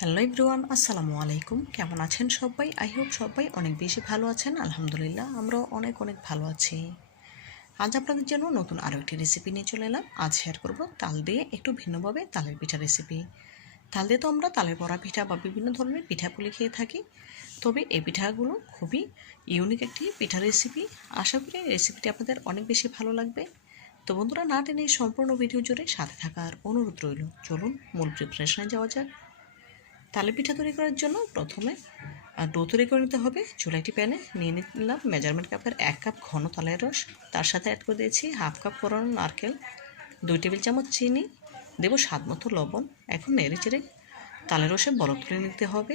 Hello everyone, আসসালামু আলাইকুম। কেমন আছেন সবাই? আই হোপ সবাই অনেক বেশি ভালো আছেন। আলহামদুলিল্লাহ, আমরাও অনেক ভালো আছি। আজ আপনাদের জন্য নতুন আরও একটি রেসিপি নিয়ে চলে এলাম। আজ শেয়ার করব তাল দিয়ে একটু ভিন্নভাবে তালের পিঠা রেসিপি। তাল দিয়ে তো আমরা তালের বড়া পিঠা বা বিভিন্ন ধরনের পিঠাপুলি খেয়ে থাকি, তবে এই পিঠাগুলো খুবই ইউনিক একটি পিঠা রেসিপি। আশা করি রেসিপিটি আপনাদের অনেক বেশি ভালো লাগবে। তো বন্ধুরা, না টেনে সম্পূর্ণ ভিডিও জুড়ে সাথে থাকার অনুরোধ রইল। চলুন মূল প্রিপারেশনে যাওয়া যাক। তালের পিঠা তৈরি করার জন্য প্রথমে ডো তৈরি করে নিতে হবে। চুলা একটি প্যানে নিয়ে নিলাম মেজারমেন্ট কাপের 1 কাপ ঘন তালের রস। তার সাথে অ্যাড করে দিয়েছি হাফ কাপ কোরানো নারকেল, 2 টেবিল চামচ চিনি, দেব স্বাদ মতো লবণ। এখন নেড়ে চেড়ে তালের রসে বরফ তুলে নিতে হবে।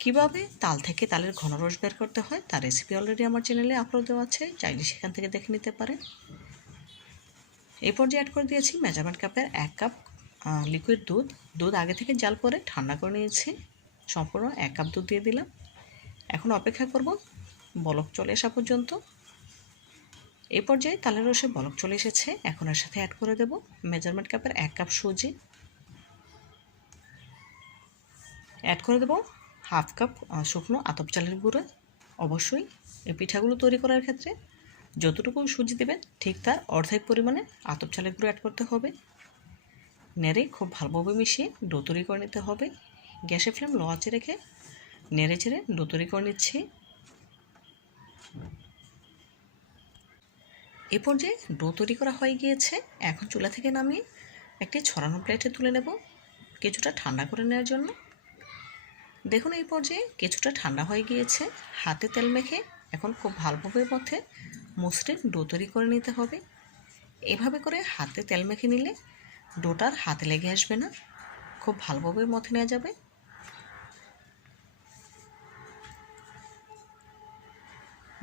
কীভাবে তাল থেকে তালের ঘন রস বের করতে হয় তার রেসিপি অলরেডি আমার চ্যানেলে আপলোড দেওয়া আছে, চাইলে সেখান থেকে দেখে নিতে পারেন। এই পর্যায়ে অ্যাড করে দিয়েছি মেজারমেন্ট কাপের 1 কাপ লিকুইড দুধ আগে থেকে জাল করে ঠান্ডা করে নিয়েছি। সম্পূর্ণ 1 কাপ দুধ দিয়ে দিলাম। এখন অপেক্ষা করব বলক চলে আসা পর্যন্ত। এই পর্যায়ে তালের রসে বলক চলে এসেছে। এখন এর সাথে অ্যাড করে দেব মেজারমেন্ট কাপের 1 কাপ সুজি, অ্যাড করে দেব হাফ কাপ শুকনো আতপ চালের গুঁড়ো। অবশ্যই এই পিঠাগুলো তৈরি করার ক্ষেত্রে যতটুকু সুজি দেবেন ঠিক তার অর্ধেক পরিমাণে আতপ চালের গুঁড়ো অ্যাড করতে হবে। নেড়ে খুব ভালোভাবে মিশিয়ে ডো তৈরি করে নিতে হবে। গ্যাসের ফ্লেম লো আঁচে রেখে নেড়ে চেড়ে ডো তৈরি করে নিচ্ছি। এ পর্যায়ে ডো তৈরি করা হয়ে গিয়েছে। এখন চুলা থেকে নামিয়ে একটি ছড়ানো প্লেটে তুলে নেব কিছুটা ঠান্ডা করে নেওয়ার জন্য। দেখুন এই পর্যায়ে কিছুটা ঠান্ডা হয়ে গিয়েছে। হাতে তেল মেখে এখন খুব ভালোভাবে মধ্যে মসৃণ ডো তৈরি করে নিতে হবে। এভাবে করে হাতে তেল মেখে নিলে ডোটার হাতে লেগে আসবে না, খুব ভালোভাবে মথে নেওয়া যাবে।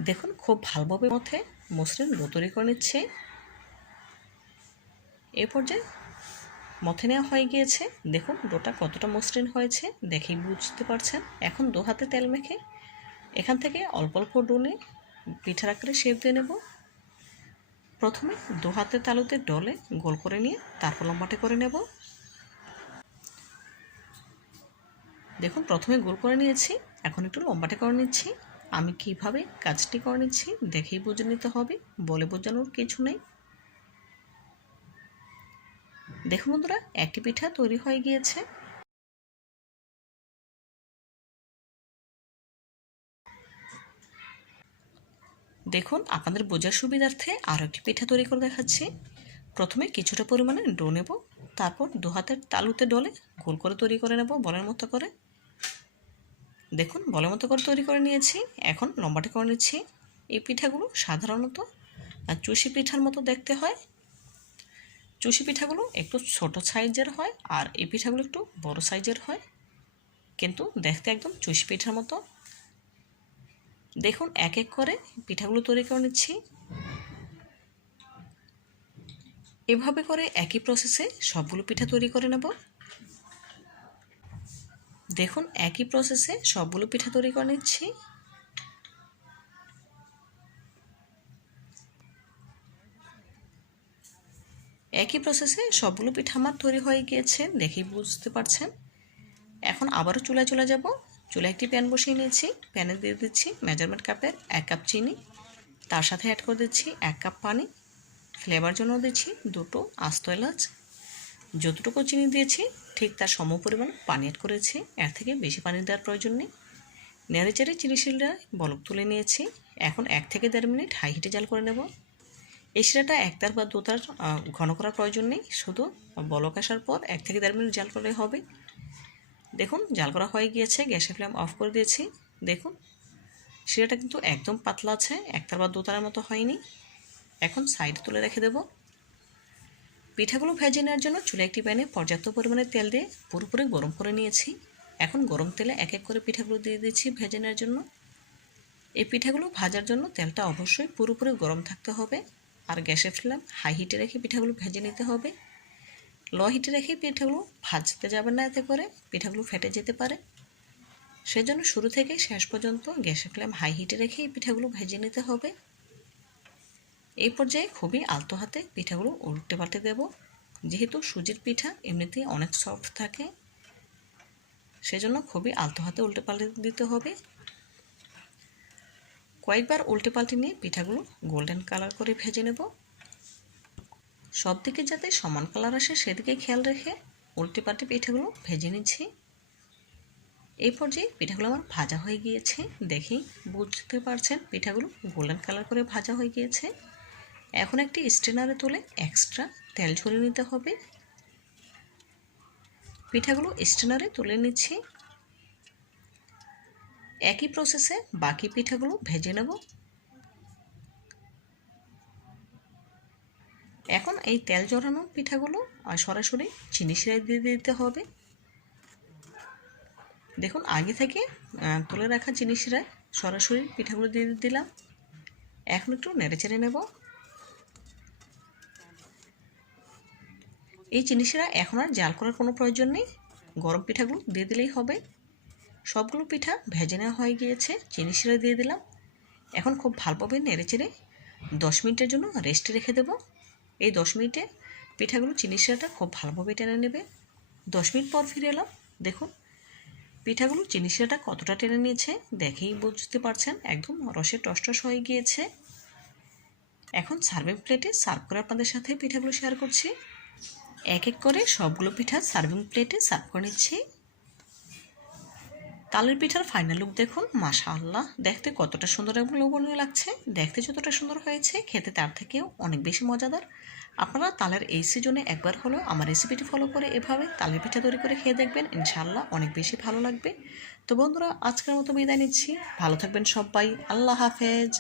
দেখুন খুব ভালোভাবে মধ্যে মসৃণ ডো তৈরি করে নিচ্ছে। এ পর্যায়ে মথে নেওয়া হয়ে গিয়েছে। দেখুন ডোটা কতটা মসৃণ হয়েছে দেখেই বুঝতে পারছেন। এখন দু হাতে তেল মেখে এখান থেকে অল্প অল্প ডো নিয়ে পিঠার আকারে শেপ দিয়ে নেব। প্রথমে দু হাতে তালুতে ডলে গোল করে নিয়ে তারপর লম্বাটে করে নেব। দেখুন প্রথমে গোল করে নিয়েছি, এখন একটু লম্বাটে করে নিচ্ছি। আমি কিভাবে কাজটি করে নিচ্ছি দেখেই বুঝে নিতে হবে, বলে বোঝানোর কিছু নেই। দেখুন বন্ধুরা, একটি পিঠা তৈরি হয়ে গিয়েছে। দেখুন আপনাদের বোঝার সুবিধার্থে আরও একটি পিঠা তৈরি করে দেখাচ্ছি। প্রথমে কিছুটা পরিমাণে ডো নেব, তারপর দু হাতের তালুতে ডলে গোল করে তৈরি করে নেব বলের মতো করে। দেখুন বলের মতো করে তৈরি করে নিয়েছি। এখন লম্বাটে করে নিচ্ছি। এই পিঠাগুলো সাধারণত চুষি পিঠার মতো দেখতে হয়। চুষি পিঠাগুলো একটু ছোট সাইজের হয় আর এই পিঠাগুলো একটু বড় সাইজের হয়, কিন্তু দেখতে একদম চুষি পিঠার মতো। দেখুন এক এক করে পিঠাগুলো তৈরি করে নিচ্ছি। এভাবে করে একই প্রসেসে সবগুলো পিঠা তৈরি করে নেব। দেখুন একই প্রসেসে সবগুলো পিঠা তৈরি করে নিচ্ছি। একই প্রসেসে সবগুলো পিঠা আমার তৈরি হয়ে গিয়েছে, দেখেই বুঝতে পারছেন। এখন আবারও চুলায় চলে যাব। চুলায় একটি প্যান বসিয়ে নিয়েছি। প্যানে দিয়ে দিচ্ছি মেজারমেন্ট কাপের 1 কাপ চিনি, তার সাথে অ্যাড করে দিচ্ছি 1 কাপ পানি। ফ্লেভার জন্য দিচ্ছি 2টো আস্ত এলাচ। যতটুকু চিনি দিয়েছি ঠিক তার সম পরিমাণ পানি অ্যাড করেছি, এর থেকে বেশি পানি দেওয়ার প্রয়োজন নেই। নেড়ে চেড়ে চিনি শিরাটা বলক তুলে নিয়েছি। এখন 1 থেকে 1.5 মিনিট হাই হিটে জাল করে নেব। এই শিরাটা একতার বা দুতার ঘন করার প্রয়োজন নেই, শুধু বলক আসার পর 1 থেকে 1.5 মিনিট জাল করলে হবে। দেখুন জাল করা হয়ে গিয়েছে, গ্যাসের ফ্লেম অফ করে দিয়েছি। দেখুন শিরাটা কিন্তু একদম পাতলা আছে, একতার বা দুতারের মতো হয়নি। এখন সাইডে তুলে রেখে দেব। পিঠাগুলো ভেজে নেওয়ার জন্য চুলে একটি প্যানে পর্যাপ্ত পরিমাণে তেল দিয়ে পুরোপুরি গরম করে নিয়েছি। এখন গরম তেলে এক এক করে পিঠাগুলো দিয়ে দিচ্ছি ভেজে নেওয়ার জন্য। এই পিঠাগুলো ভাজার জন্য তেলটা অবশ্যই পুরোপুরি গরম থাকতে হবে, আর গ্যাসের ফ্লেম হাই হিটে রেখে পিঠাগুলো ভেজে নিতে হবে। লো হিটে রেখে পিঠাগুলো ভাজতে যাবেন না, এতে করে পিঠাগুলো ফেটে যেতে পারে। সেজন্য শুরু থেকে শেষ পর্যন্ত গ্যাসের ফ্লেম হাই হিটে রেখে এই পিঠাগুলো ভেজে নিতে হবে। এই পর্যায়ে খুবই আলতো হাতে পিঠাগুলো উল্টে পাল্টে দেব, যেহেতু সুজির পিঠা এমনিতেই অনেক সফট থাকে। সেজন্য খুবই আলতো হাতে উল্টে পাল্টে দিতে হবে। কয়েকবার উল্টে পাল্টে নিয়ে পিঠাগুলো গোল্ডেন কালার করে ভেজে নেব। সব দিকে যাতে সমান কালার আসে সেদিকে খেয়াল রেখে উল্টে পাল্টে পিঠাগুলো ভেজে নিচ্ছি। এই পর্যায়ে পিঠাগুলো আমার ভাজা হয়ে গিয়েছে, দেখেই বুঝতে পারছেন পিঠাগুলো গোল্ডেন কালার করে ভাজা হয়ে গিয়েছে। এখন একটি স্ট্রেনারে তুলে এক্সট্রা তেল ঝরিয়ে নিতে হবে। পিঠাগুলো স্ট্রেনারে তুলে নিচ্ছি। একই প্রসেসে বাকি পিঠাগুলো ভেজে নেব। এখন এই তেল ঝরানো পিঠাগুলো সরাসরি চিনি শিরায় দিয়ে দিতে হবে। দেখুন আগে থেকে তুলে রাখা চিনি শিরায় সরাসরি পিঠাগুলো দিয়ে দিলাম। এখন একটু নেড়েচেড়ে নেব। এই চিনি শিরা এখন আর জাল করার কোনো প্রয়োজন নেই, গরম পিঠাগুলো দিয়ে দিলেই হবে। সবগুলো পিঠা ভেজে নেওয়া হয়ে গিয়েছে, চিনি শিরা দিয়ে দিলাম। এখন খুব ভালোভাবে নেড়েচেড়ে 10 মিনিটের জন্য রেস্টে রেখে দেব। এই 10 মিনিটে পিঠাগুলো চিনি শিরাটা খুব ভালোভাবে টেনে নেবে। 10 মিনিট পর ফিরে এলাম। দেখুন পিঠাগুলো চিনি শিরাটা কতটা টেনে নিয়েছে দেখেই বুঝতে পারছেন, একদম রসে টসটস হয়ে গিয়েছে। এখন সার্ভিং প্লেটে সার্ভ করে আপনাদের সাথে পিঠাগুলো শেয়ার করছি। এক এক করে সবগুলো পিঠা সার্ভিং প্লেটে সার্ভ করে নিচ্ছি। তালের পিঠার ফাইনাল লুক দেখুন, মাশাআল্লাহ দেখতে কতটা সুন্দর এবং লোভনীয় লাগছে। দেখতে যতটা সুন্দর হয়েছে খেতে তার থেকেও অনেক বেশি মজাদার। আপনারা তালের এই সিজনে একবার হলেও আমার রেসিপিটি ফলো করে এভাবে তালের পিঠা তৈরি করে খেয়ে দেখবেন, ইনশাআল্লাহ অনেক বেশি ভালো লাগবে। তো বন্ধুরা আজকের মতো বিদায় নিচ্ছি, ভালো থাকবেন সবাই, আল্লাহ হাফেজ।